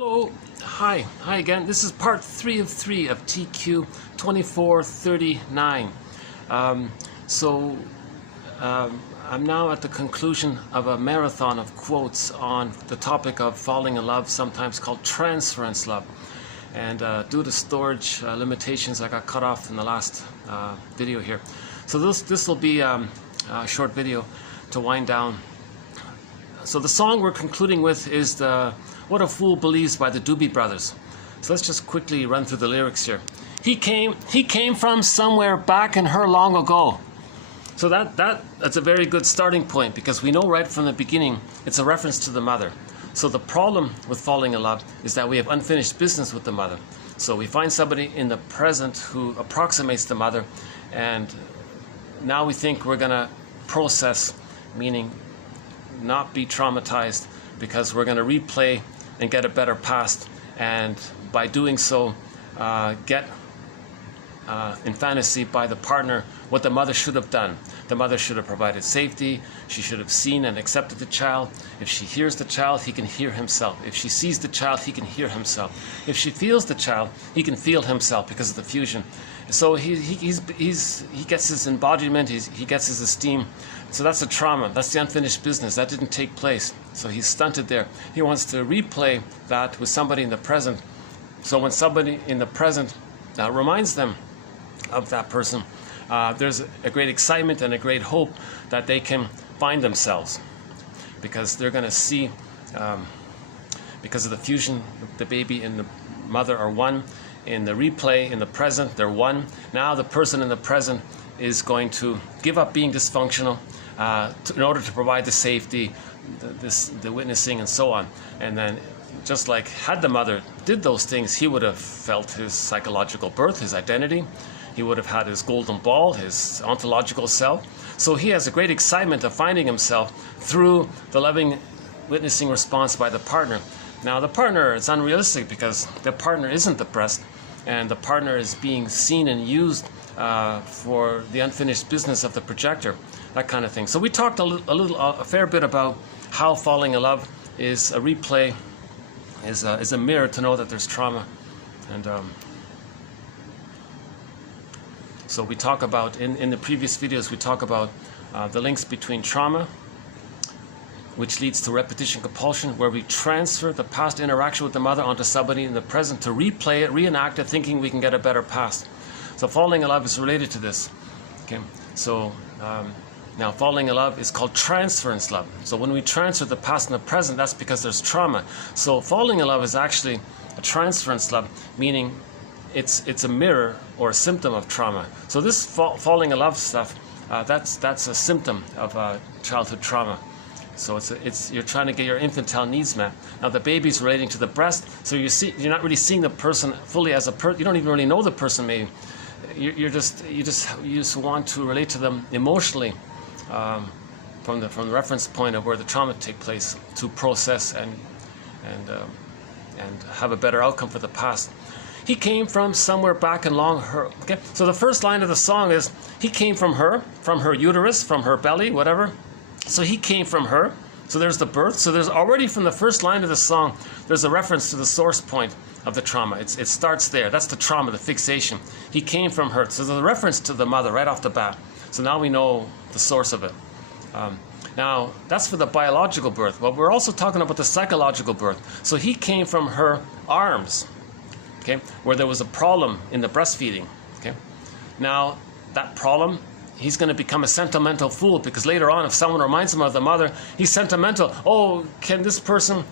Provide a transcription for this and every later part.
Hello, hi again. This is part 3 of 3 of TQ 2439. I'm now at the conclusion of a marathon of quotes on the topic of falling in love, sometimes called transference love. And due to storage limitations, I got cut off in the last video here. So this will be a short video to wind down. So the song we're concluding with is the What a Fool Believes by the Doobie Brothers. So let's just quickly run through the lyrics here. He came from somewhere back in her long ago. So that's a very good starting point, because we know right from the beginning it's a reference to the mother. So the problem with falling in love is that we have unfinished business with the mother. So we find somebody in the present who approximates the mother, and now we think we're going to process, meaning not be traumatized, because we're going to replay and get a better past, and by doing so get in fantasy by the partner what the mother should have done. The mother should have provided safety. She should have seen and accepted the child. If she hears the child, he can hear himself. If she sees the child, he can hear himself. If she feels the child, he can feel himself because of the fusion. So he gets his embodiment, he gets his esteem. So that's the trauma, that's the unfinished business. That didn't take place. So he's stunted there. He wants to replay that with somebody in the present. So when somebody in the present reminds them of that person, there's a great excitement and a great hope that they can find themselves, because they're going to see, because of the fusion, the baby and the mother are one. In the replay, in the present, they're one. Now the person in the present is going to give up being dysfunctional in order to provide the safety, the witnessing, and so on. And then, just like had the mother did those things, he would have felt his psychological birth, his identity. He would have had his golden ball, his ontological self. So he has a great excitement of finding himself through the loving, witnessing response by the partner. Now the partner is unrealistic, because the partner isn't the breast, and the partner is being seen and used for the unfinished business of the projector, that kind of thing. So we talked a fair bit about how falling in love is a replay, is a mirror to know that there's trauma. And so we talk about, in the previous videos, we talk about the links between trauma, which leads to repetition compulsion, where we transfer the past interaction with the mother onto somebody in the present to replay it, reenact it, thinking we can get a better past. So falling in love is related to this. Okay, so now falling in love is called transference love. So when we transfer the past and the present, that's because there's trauma. So falling in love is actually a transference love, meaning it's a mirror or a symptom of trauma. So this falling in love stuff, that's a symptom of childhood trauma. So you're trying to get your infantile needs met. Now the baby's relating to the breast, so you're not really seeing the person fully as a person. You don't even really know the person. Maybe you just want to relate to them emotionally from the reference point of where the trauma take place, to process and have a better outcome for the past. He came from somewhere back in long her. Okay, so the first line of the song is he came from her uterus, from her belly, whatever. So he came from her. So there's the birth. So there's already, from the first line of the song, there's a reference to the source point of the trauma. It starts there. That's the trauma, the fixation. He came from her. So there's a reference to the mother right off the bat. So now we know the source of it. Now, that's for the biological birth. But we're also talking about the psychological birth. So he came from her arms, okay, where there was a problem in the breastfeeding. Okay. Now, that problem, he's going to become a sentimental fool, because later on, if someone reminds him of the mother, he's sentimental. Oh, can this person,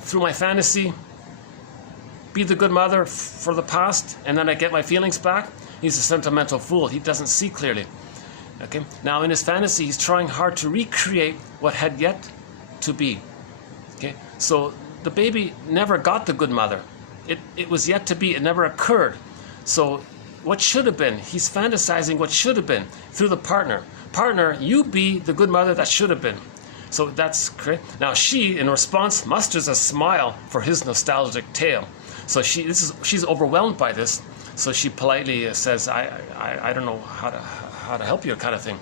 through my fantasy, be the good mother for the past, and then I get my feelings back? He's a sentimental fool. He doesn't see clearly. Okay. Now, in his fantasy, he's trying hard to recreate what had yet to be. Okay. So the baby never got the good mother. It was yet to be. It never occurred. So what should have been, he's fantasizing what should have been through the partner. Partner, you be the good mother that should have been. So that's great. Now she, in response, musters a smile for his nostalgic tale. So she's overwhelmed by this. So she politely says, I don't know how to help you, kind of thing,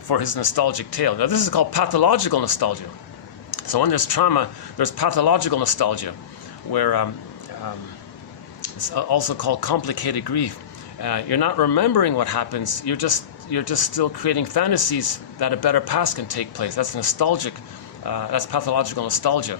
for his nostalgic tale. Now this is called pathological nostalgia. So when there's trauma, there's pathological nostalgia, where it's also called complicated grief. You're not remembering what happens. You're just still creating fantasies that a better past can take place. That's nostalgic. That's pathological nostalgia.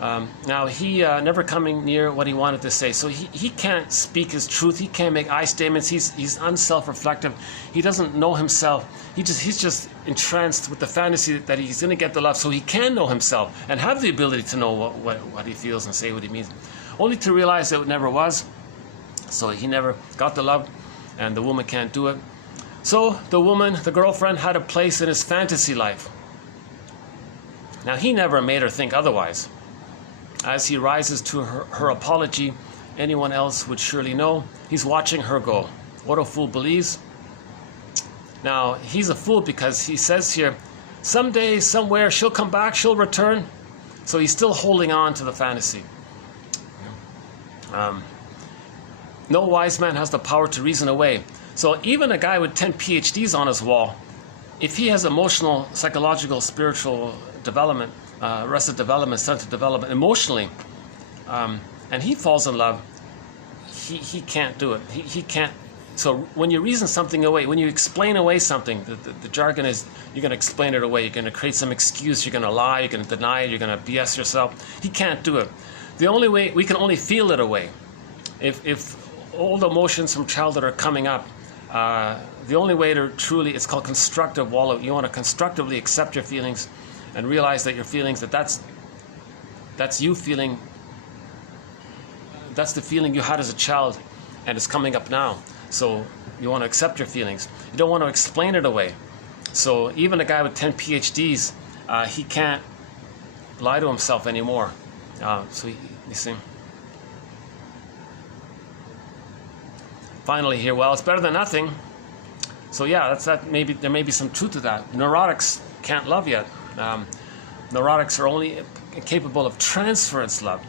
Now he never coming near what he wanted to say, so he can't speak his truth. He can't make I statements. He's unself-reflective. He doesn't know himself. He's just entranced with the fantasy that he's going to get the love, so he can know himself and have the ability to know what he feels and say what he means, only to realize that it never was. So he never got the love, and the woman can't do it. So the woman, the girlfriend, had a place in his fantasy life. Now he never made her think otherwise. As he rises to her apology, anyone else would surely know. He's watching her go. What a fool believes. Now, he's a fool because he says here, someday, somewhere, she'll come back, she'll return. So he's still holding on to the fantasy. No wise man has the power to reason away. So even a guy with 10 PhDs on his wall, if he has emotional, psychological, spiritual development, arrested development, sensitive development, emotionally, and he falls in love, he can't do it. He can't. So when you reason something away, when you explain away something, the jargon is you're going to explain it away. You're going to create some excuse. You're going to lie. You're going to deny it. You're going to BS yourself. He can't do it. The only way, we can only feel it away. If all the emotions from childhood are coming up, the only way to truly, it's called constructive wallow. You want to constructively accept your feelings and realize that your feelings, that's you feeling, that's the feeling you had as a child, and it's coming up now. So you want to accept your feelings. You don't want to explain it away. So even a guy with 10 PhDs, he can't lie to himself anymore. So you see. Finally here, well, it's better than nothing. So yeah, maybe there may be some truth to that. Neurotics can't love yet. Neurotics are only capable of transference love.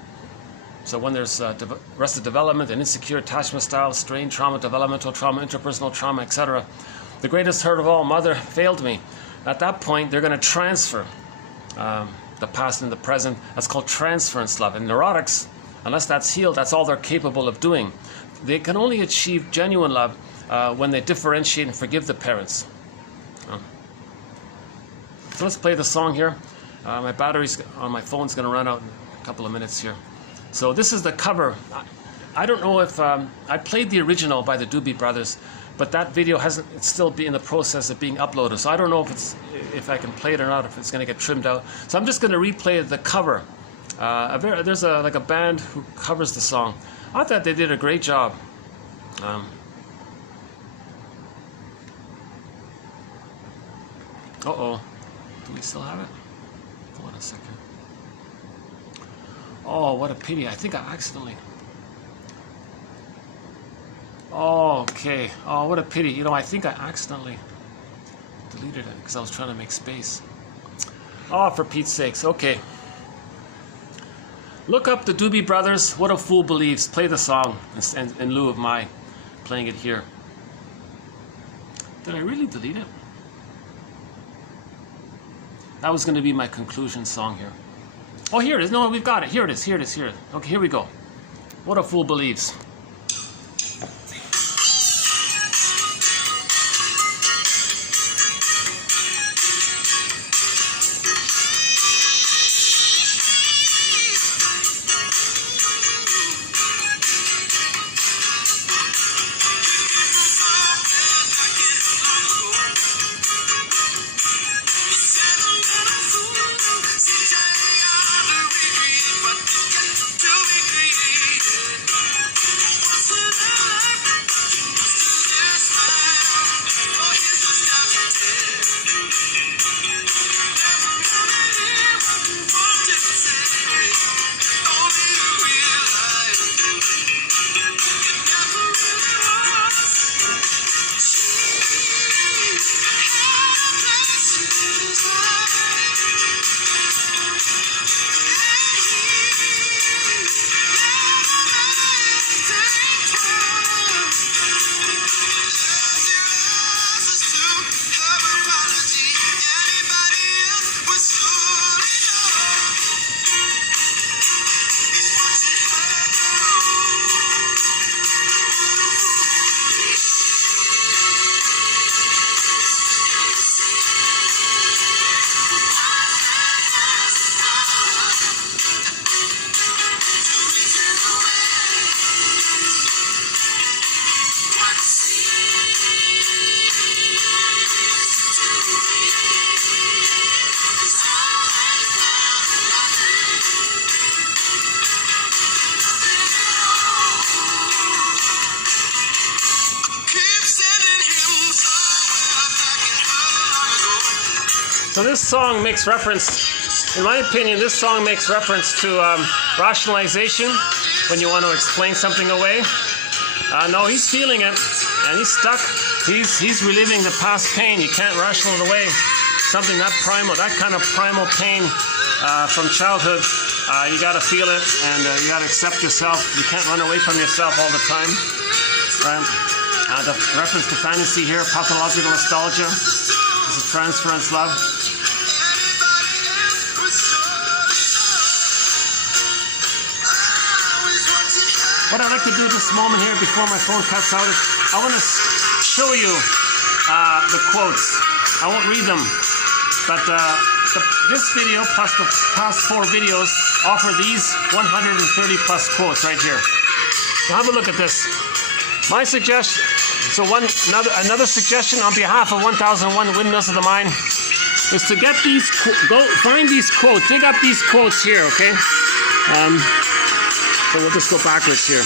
So when there's arrested development and insecure attachment style, strain, trauma, developmental trauma, interpersonal trauma, etc. The greatest hurt of all, mother failed me. At that point, they're going to transfer the past and the present. That's called transference love. And neurotics, unless that's healed, that's all they're capable of doing. They can only achieve genuine love when they differentiate and forgive the parents. So let's play the song here. My batteries on my phone's going to run out in a couple of minutes here. So this is the cover. I don't know if I played the original by the Doobie Brothers, but that video it's still in the process of being uploaded. So I don't know if I can play it or not, if it's going to get trimmed out. So I'm just going to replay the cover. There's like a band who covers the song. I thought they did a great job. Uh-oh. Do we still have it? Hold on a second. Oh, what a pity. I think I accidentally... Oh, okay. Oh, what a pity. You know, I think I accidentally deleted it because I was trying to make space. Oh, for Pete's sakes. Okay. Look up the Doobie Brothers, What a Fool Believes. Play the song in lieu of my playing it here. Did I really delete it? That was going to be my conclusion song here. Oh, here it is. No, we've got it. Here it is. Here it is. Here it is. Okay, here we go. What a Fool Believes. So this song makes reference, in my opinion, this song makes reference to rationalization when you want to explain something away. No, he's feeling it, and he's stuck. He's reliving the past pain. You can't rational it away. Something that primal, that kind of primal pain from childhood. You got to feel it, and you got to accept yourself. You can't run away from yourself all the time. Right? The reference to fantasy here, pathological nostalgia. This is transference love. What I'd like to do at this moment here before my phone cuts out is I want to show you the quotes. I won't read them, but this video plus the past 4 videos offer these 130 plus quotes right here. So have a look at this. My suggestion, so another suggestion on behalf of 1001 Windmills of the Mind is to get these, find these quotes, dig up these quotes here, okay? So we'll just go backwards here.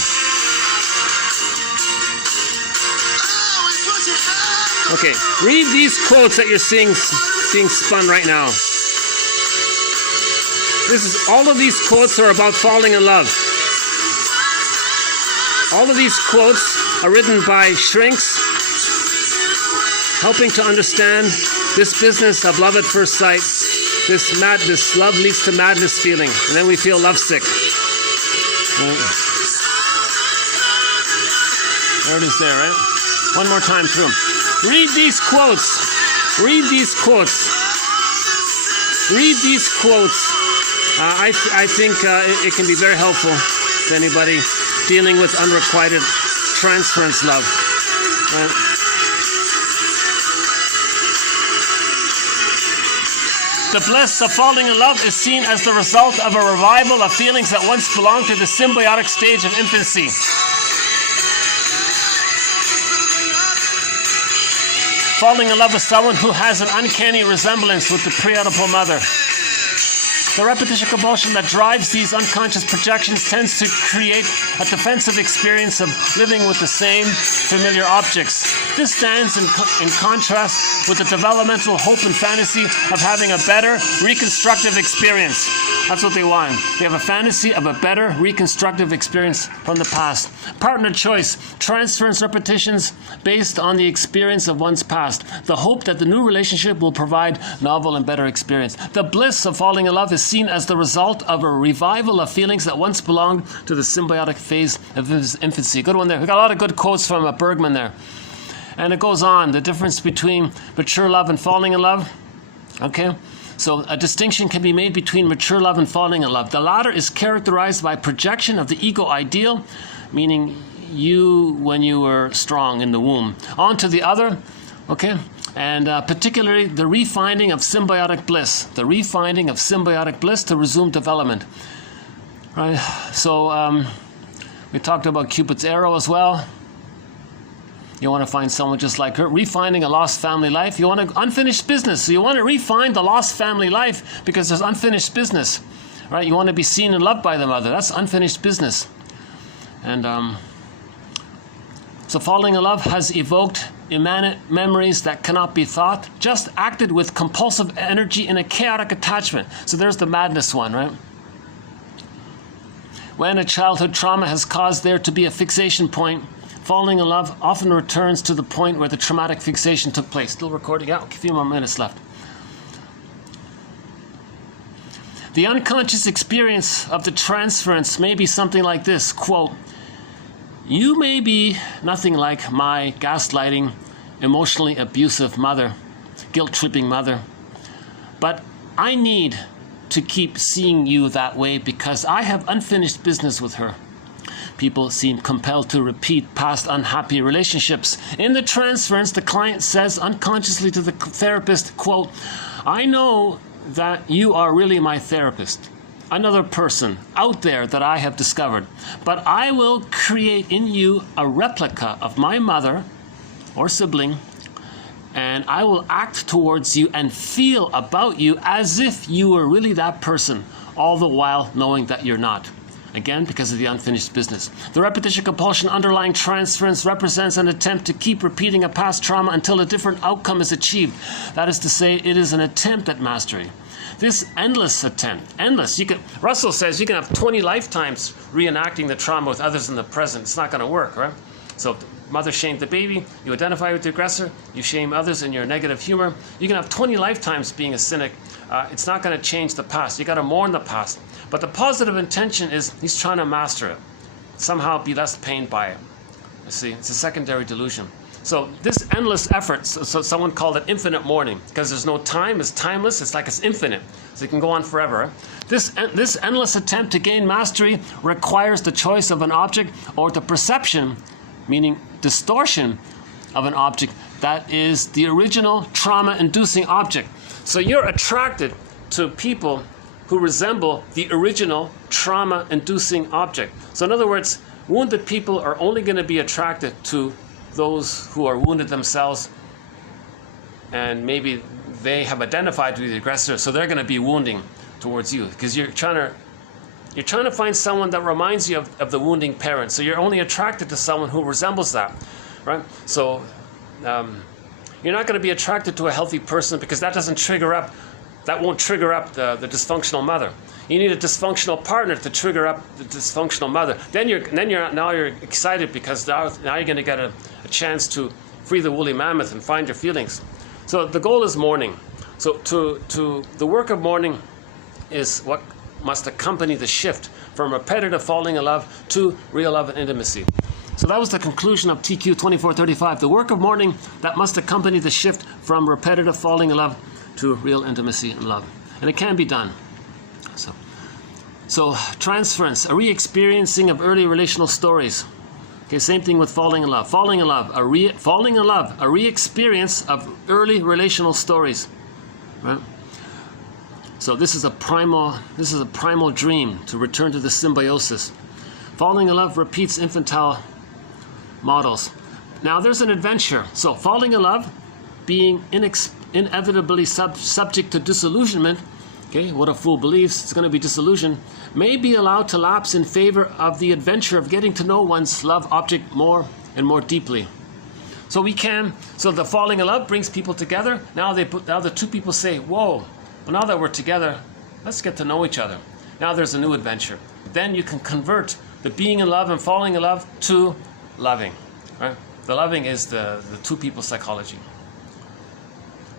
Okay, read these quotes that you're seeing being spun right now. All of these quotes are about falling in love. All of these quotes are written by shrinks, helping to understand this business of love at first sight. This love leads to madness feeling, and then we feel lovesick. There it is there, right? One more time through them. Read these quotes. Read these quotes. Read these quotes. I think it can be very helpful to anybody dealing with unrequited transference love. The bliss of falling in love is seen as the result of a revival of feelings that once belonged to the symbiotic stage of infancy. Falling in love with someone who has an uncanny resemblance with the prenatal mother. The repetition compulsion that drives these unconscious projections tends to create a defensive experience of living with the same familiar objects. This stands in contrast with the developmental hope and fantasy of having a better reconstructive experience. That's what they want. They have a fantasy of a better reconstructive experience from the past. Partner choice, transference repetitions based on the experience of one's past. The hope that the new relationship will provide novel and better experience. The bliss of falling in love is seen as the result of a revival of feelings that once belonged to the symbiotic phase of infancy. Good one there. We got a lot of good quotes from Bergmann there. And it goes on, the difference between mature love and falling in love. Okay? So a distinction can be made between mature love and falling in love. The latter is characterized by projection of the ego ideal, meaning you when you were strong in the womb, onto the other, okay? And particularly the refinding of symbiotic bliss. The refinding of symbiotic bliss to resume development. Right? So we talked about Cupid's arrow as well. You want to find someone just like her. Refinding a lost family life. You want an unfinished business. So you want to refine the lost family life because there's unfinished business. Right? You want to be seen and loved by the mother. That's unfinished business. And so falling in love has evoked immanent memories that cannot be thought, just acted with compulsive energy in a chaotic attachment. So there's the madness one, right? When a childhood trauma has caused there to be a fixation point, falling in love often returns to the point where the traumatic fixation took place. Still recording? Yeah, a few more minutes left. The unconscious experience of the transference may be something like this, quote, "You may be nothing like my gaslighting, emotionally abusive mother, guilt-tripping mother, but I need to keep seeing you that way because I have unfinished business with her." People seem compelled to repeat past unhappy relationships. In the transference, the client says unconsciously to the therapist, quote, "I know that you are really my therapist, another person out there that I have discovered, but I will create in you a replica of my mother or sibling, and I will act towards you and feel about you as if you were really that person, all the while knowing that you're not." Again, because of the unfinished business. The repetition compulsion underlying transference represents an attempt to keep repeating a past trauma until a different outcome is achieved. That is to say, it is an attempt at mastery. This endless attempt, endless. Russell says you can have 20 lifetimes reenacting the trauma with others in the present. It's not going to work, right? So if the mother shamed the baby, you identify with the aggressor, you shame others in your negative humor. You can have 20 lifetimes being a cynic. It's not going to change the past. You got to mourn the past. But the positive intention is he's trying to master it, somehow be less pained by it. You see, it's a secondary delusion. So this endless effort, so someone called it infinite mourning, because there's no time, it's timeless, it's like it's infinite, so it can go on forever. This endless attempt to gain mastery requires the choice of an object or the perception, meaning distortion of an object that is the original trauma-inducing object. So you're attracted to people who resemble the original trauma-inducing object. So in other words, wounded people are only going to be attracted to those who are wounded themselves, and maybe they have identified with the aggressor, so they're going to be wounding towards you, because you're trying to find someone that reminds you of the wounding parent. So you're only attracted to someone who resembles that, right? So you're not going to be attracted to a healthy person, because that won't trigger up the dysfunctional mother. You need a dysfunctional partner to trigger up the dysfunctional mother. Then you're excited, because now you're going to get a chance to free the woolly mammoth and find your feelings. So the goal is mourning. So to the work of mourning is what must accompany the shift from repetitive falling in love to real love and intimacy. So that was the conclusion of TQ 2435. The work of mourning that must accompany the shift from repetitive falling in love to real intimacy and love. And it can be done. So transference, a re-experiencing of early relational stories. Okay, same thing with falling in love. Falling in love, a re-experience of early relational stories. Right? So this is a primal dream to return to the symbiosis. Falling in love repeats infantile models. Now there's an adventure. So falling in love, being inevitably subject to disillusionment, okay, what a fool believes, it's going to be disillusioned, may be allowed to lapse in favor of the adventure of getting to know one's love object more and more deeply. So the falling in love brings people together. Now the two people say, whoa, well, now that we're together, let's get to know each other. Now there's a new adventure. Then you can convert the being in love and falling in love to loving. Right? The loving is the two people psychology.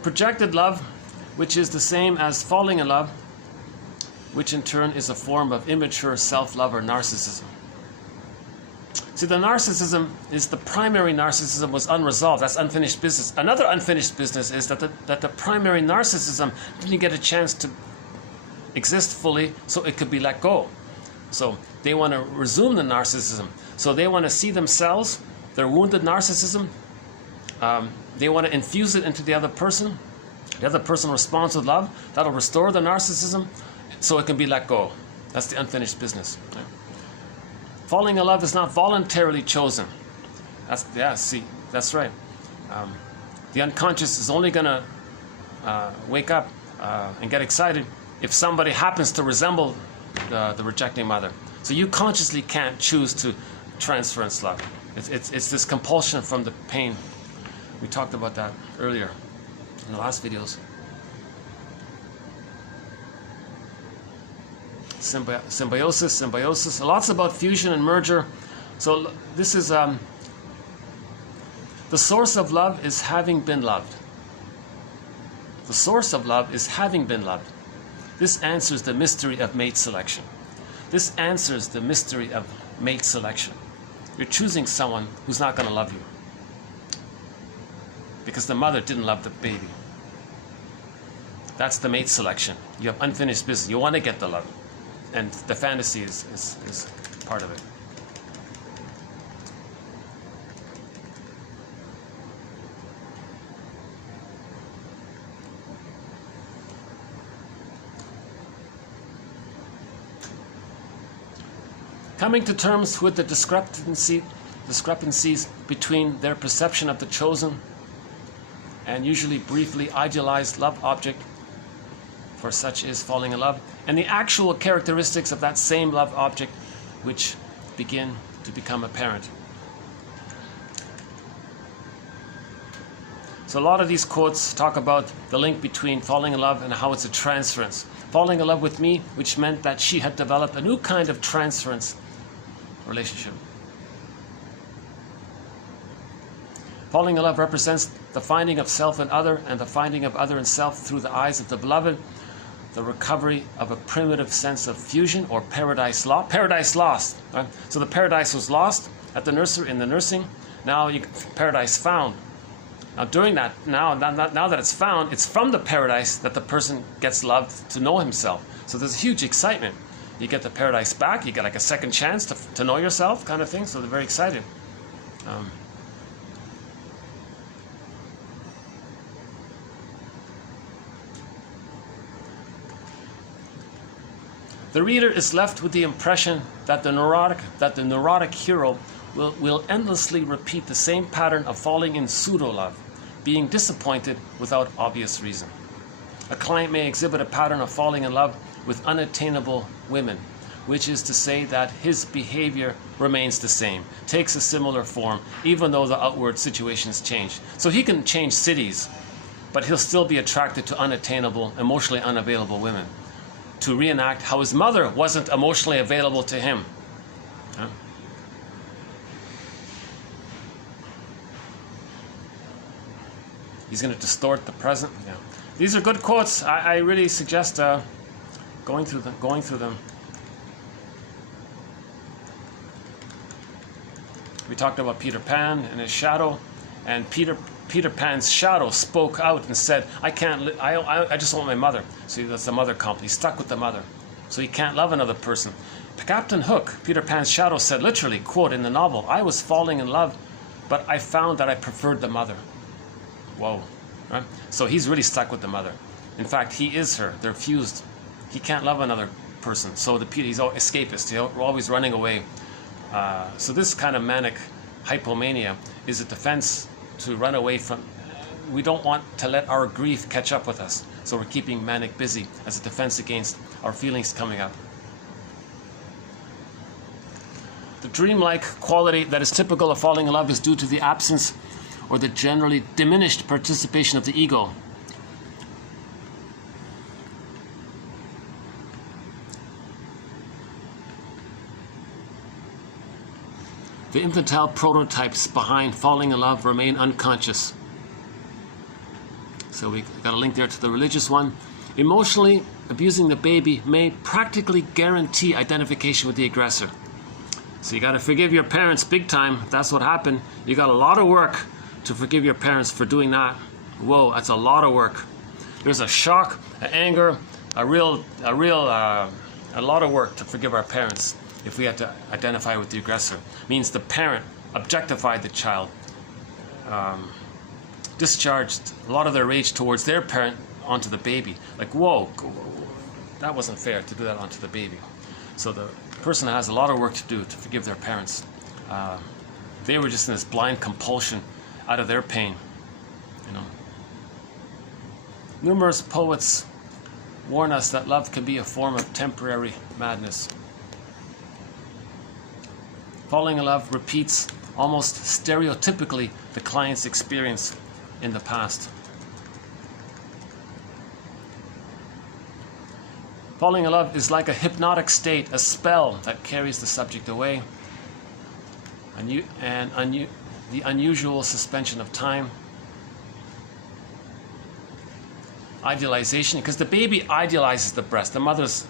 Projected love, which is the same as falling in love, which in turn is a form of immature self-love or narcissism. See, the narcissism is the primary narcissism was unresolved. That's unfinished business. Another unfinished business is that the primary narcissism didn't get a chance to exist fully, so it could be let go. So they want to resume the narcissism. So they want to see themselves, their wounded narcissism. They want to infuse it into the other person. The other person responds with love. That'll restore the narcissism, so it can be let go. That's the unfinished business. Right? Falling in love is not voluntarily chosen. That's right. The unconscious is only going to wake up and get excited if somebody happens to resemble the rejecting mother. So you consciously can't choose to transference love. It's this compulsion from the pain. We talked about that earlier in the last videos. Symbiosis. Lots about fusion and merger. So this is the source of love is having been loved. The source of love is having been loved. This answers the mystery of mate selection. This answers the mystery of mate selection. You're choosing someone who's not going to love you because the mother didn't love the baby. That's the mate selection. You have unfinished business. You want to get the love. And the fantasy is part of it. Coming to terms with the discrepancies between their perception of the chosen and usually briefly idealized love object, for such is falling in love, and the actual characteristics of that same love object which begin to become apparent. So a lot of these quotes talk about the link between falling in love and how it's a transference. Falling in love with me, which meant that she had developed a new kind of transference relationship. Falling in love represents the finding of self in other and the finding of other in self through the eyes of the beloved, the recovery of a primitive sense of fusion or paradise lost. Paradise lost. Right? So the paradise was lost at the nursery, in the nursing. Now paradise found. Now during that, now that it's found, it's from the paradise that the person gets loved to know himself. So there's huge excitement. You get the paradise back, you get like a second chance to know yourself kind of thing, so they're very excited. The reader is left with the impression that the neurotic hero will endlessly repeat the same pattern of falling in pseudo-love, being disappointed without obvious reason. A client may exhibit a pattern of falling in love with unattainable women, which is to say that his behavior remains the same, takes a similar form, even though the outward situations change. So he can change cities, but he'll still be attracted to unattainable, emotionally unavailable women, to reenact how his mother wasn't emotionally available to him. Huh? He's going to distort the present. Yeah. These are good quotes. I really suggest going through them. We talked about Peter Pan and his shadow, and Peter Pan's shadow spoke out and said, I just want my mother. So that's the mother complex. He's stuck with the mother. So he can't love another person. Captain Hook, Peter Pan's shadow, said literally, quote, in the novel, I was falling in love, but I found that I preferred the mother. Whoa. Right? So he's really stuck with the mother. In fact, he is her. They're fused. He can't love another person. So he's escapist. He's always running away. So this kind of manic hypomania is a defense to run away from. We don't want to let our grief catch up with us. So we're keeping manic busy as a defense against our feelings coming up. The dreamlike quality that is typical of falling in love is due to the absence or the generally diminished participation of the ego. The infantile prototypes behind falling in love remain unconscious. So we got a link there to the religious one. Emotionally abusing the baby may practically guarantee identification with the aggressor. So you got to forgive your parents big time. If that's what happened. You got a lot of work to forgive your parents for doing that. Whoa, that's a lot of work. There's a shock, an anger, a lot of work to forgive our parents if we had to identify with the aggressor. It means the parent objectified the child, discharged a lot of their rage towards their parent onto the baby. Like, whoa, that wasn't fair to do that onto the baby. So the person has a lot of work to do to forgive their parents. They were just in this blind compulsion out of their pain, you know. Numerous poets warn us that love can be a form of temporary madness. Falling in love repeats almost stereotypically the client's experience in the past. Falling in love is like a hypnotic state, a spell that carries the subject away. The unusual suspension of time. Idealization, because the baby idealizes the breast. The mother's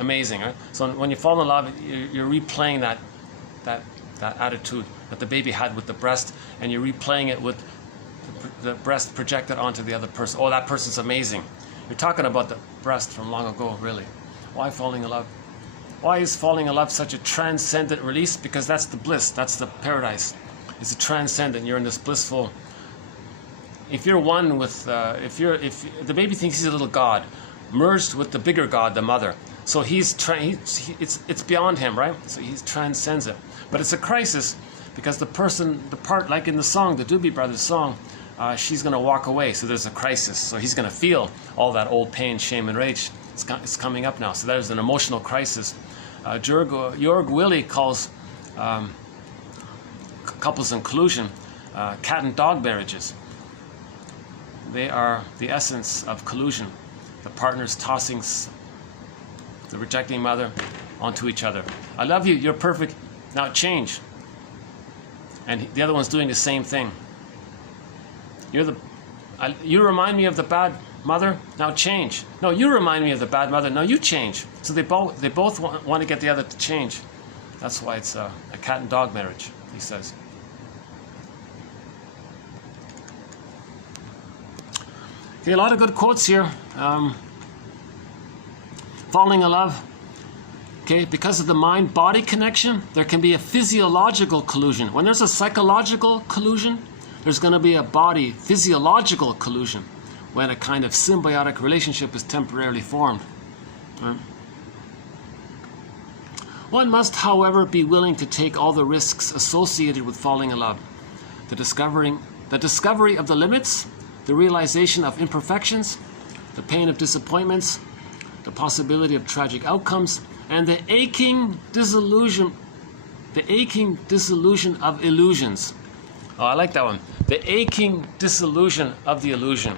amazing, right? So when you fall in love, you're replaying that attitude that the baby had with the breast, and you're replaying it with the breast projected onto the other person. Oh, that person's amazing. You're talking about the breast from long ago, really. Why falling in love? Why is falling in love such a transcendent release? Because that's the bliss, that's the paradise. It's a transcendent. You're in this blissful. If you're one with, if the baby thinks he's a little god, merged with the bigger god, the mother. So it's beyond him, right? So he transcends it. But it's a crisis because the part, like in the song, the Doobie Brothers song, she's going to walk away. So there's a crisis. So he's going to feel all that old pain, shame, and rage. It's coming up now. So there's an emotional crisis. Jörg Willi calls couples in collusion cat and dog marriages. They are the essence of collusion. The partners tossing the rejecting mother onto each other. I love you, you're perfect, now change. And the other one's doing the same thing. You remind me of the bad mother, now change. No, you remind me of the bad mother, now you change. So they both want to get the other to change. That's why it's a cat and dog marriage, he says. Okay, a lot of good quotes here. Falling in love. Okay, because of the mind-body connection, there can be a physiological collusion. When there's a psychological collusion, there's going to be a body physiological collusion when a kind of symbiotic relationship is temporarily formed. Right? One must, however, be willing to take all the risks associated with falling in love. The discovery of the limits, the realization of imperfections, the pain of disappointments, the possibility of tragic outcomes, and the aching disillusion of illusions. Oh, I like that one. The aching disillusion of the illusion.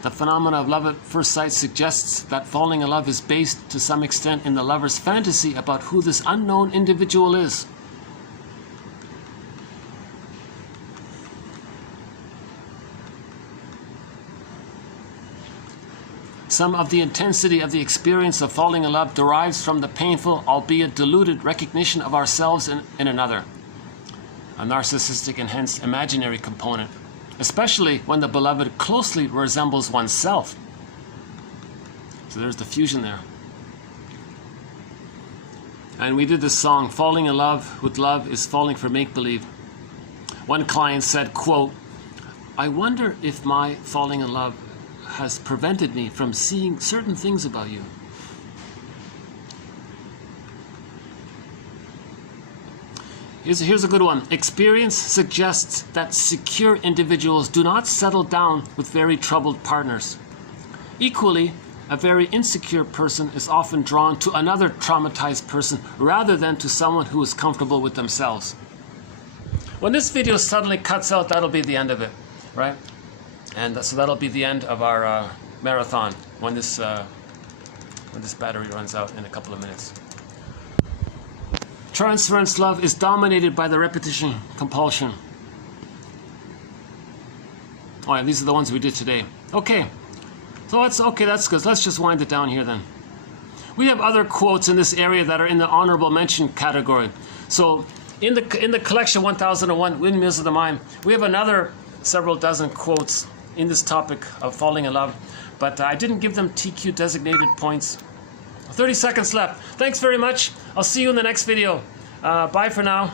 The phenomena of love at first sight suggests that falling in love is based to some extent in the lover's fantasy about who this unknown individual is. Some of the intensity of the experience of falling in love derives from the painful, albeit diluted, recognition of ourselves in another, a narcissistic and hence imaginary component, especially when the beloved closely resembles oneself. So there's the fusion there. And we did this song, falling in love with love is falling for make-believe. One client said, quote, "I wonder if my falling in love has prevented me from seeing certain things about you." Here's a good one. Experience suggests that secure individuals do not settle down with very troubled partners. Equally, a very insecure person is often drawn to another traumatized person rather than to someone who is comfortable with themselves. When this video suddenly cuts out, that'll be the end of it, right? And so that'll be the end of our marathon when this battery runs out in a couple of minutes. Transference love is dominated by the repetition compulsion. Oh yeah, these are the ones we did today. Okay, so that's good. Let's just wind it down here then. We have other quotes in this area that are in the honorable mention category. So in the collection 1001 Windmills of the Mind, we have another several dozen quotes in this topic of falling in love, but I didn't give them TQ designated points. 30 seconds left. Thanks very much. I'll see you in the next video. Bye for now.